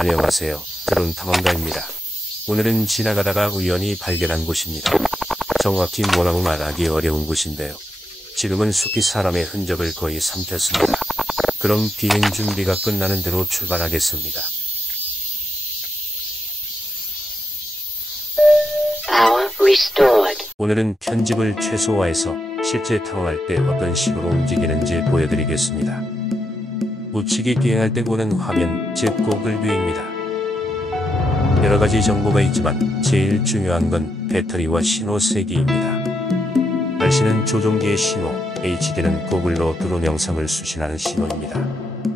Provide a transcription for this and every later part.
안녕하세요. 드론 탐험가입니다. 오늘은 지나가다가 우연히 발견한 곳입니다. 정확히 뭐라고 말하기 어려운 곳인데요. 지금은 숲이 사람의 흔적을 거의 삼켰습니다. 그럼 비행 준비가 끝나는 대로 출발하겠습니다. 오늘은 편집을 최소화해서 실제 탐험할 때 어떤 식으로 움직이는지 보여드리겠습니다. 우측이 비행할 때 보는 화면, 즉 고글 뷰입니다. 여러가지 정보가 있지만 제일 중요한 건 배터리와 신호 세기입니다. RC는 조종기의 신호, HD는 고글로 드론 영상을 수신하는 신호입니다.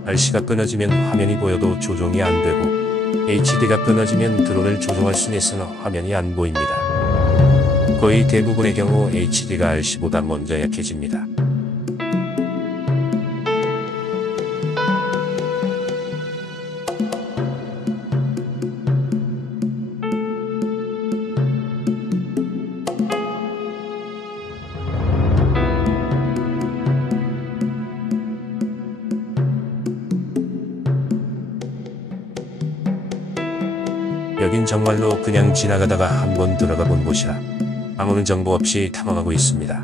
RC가 끊어지면 화면이 보여도 조종이 안 되고 HD가 끊어지면 드론을 조종할 수는 있으나 화면이 안 보입니다. 거의 대부분의 경우 HD가 RC보다 먼저 약해집니다. 여긴 정말로 그냥 지나가다가 한번 들어가 본 곳이라 아무런 정보 없이 탐험하고 있습니다.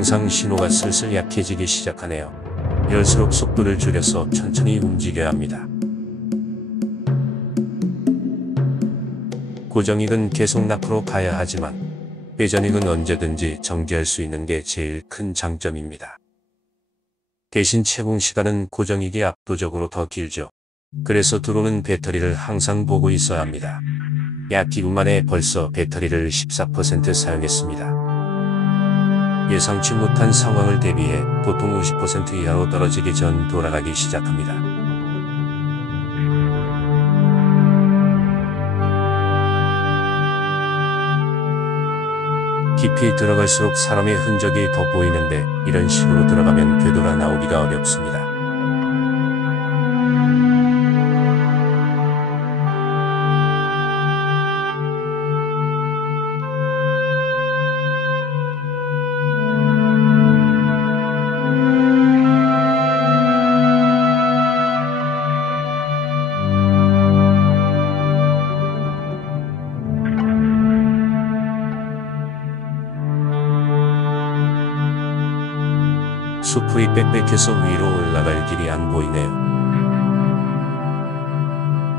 영상 신호가 슬슬 약해지기 시작하네요. 이럴수록 속도를 줄여서 천천히 움직여야 합니다. 고정익은 계속 앞으로 가야 하지만 회전익은 언제든지 정지할 수 있는 게 제일 큰 장점입니다. 대신 채공 시간은 고정익이 압도적으로 더 길죠. 그래서 드론은 배터리를 항상 보고 있어야 합니다. 약 2분 만에 벌써 배터리를 14% 사용했습니다. 예상치 못한 상황을 대비해 보통 50% 이하로 떨어지기 전 돌아가기 시작합니다. 깊이 들어갈수록 사람의 흔적이 더 보이는데 이런 식으로 들어가면 되돌아 나오기가 어렵습니다. 숲이 빽빽해서 위로 올라갈 길이 안 보이네요.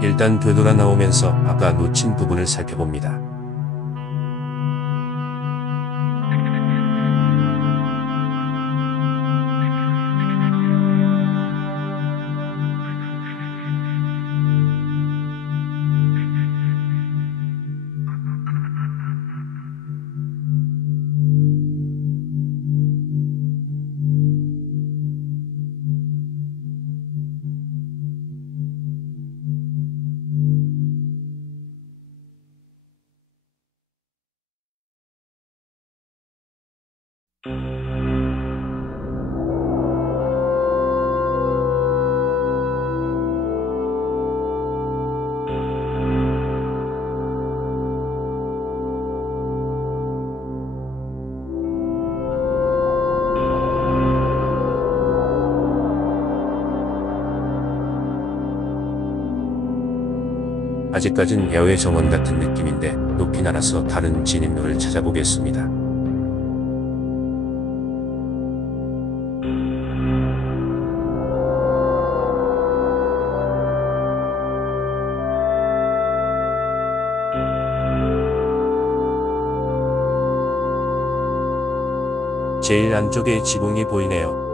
일단 되돌아 나오면서 아까 놓친 부분을 살펴봅니다. 아직까진 야외 정원 같은 느낌인데 높이 날아서 다른 진입로를 찾아보겠습니다. 제일 안쪽에 지붕이 보이네요.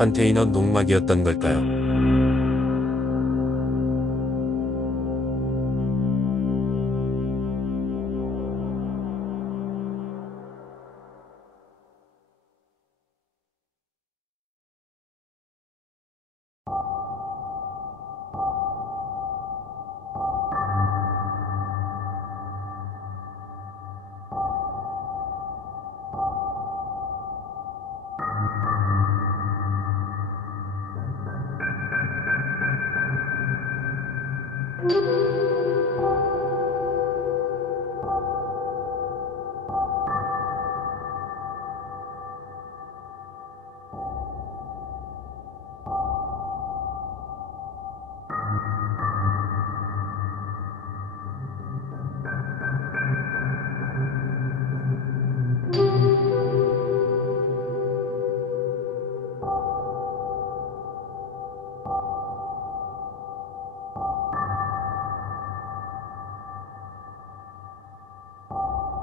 컨테이너 농막이었던 걸까요?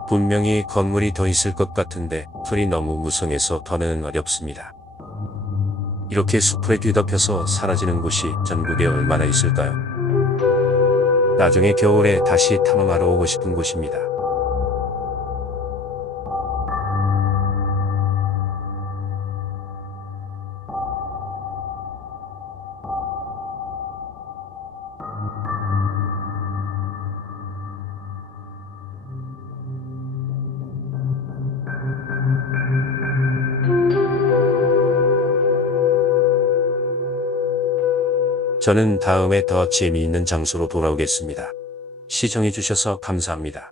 분명히 건물이 더 있을 것 같은데 풀이 너무 무성해서 더는 어렵습니다. 이렇게 숲에 뒤덮여서 사라지는 곳이 전국에 얼마나 있을까요? 나중에 겨울에 다시 탐험하러 오고 싶은 곳입니다. 저는 다음에 더 재미있는 장소로 돌아오겠습니다. 시청해주셔서 감사합니다.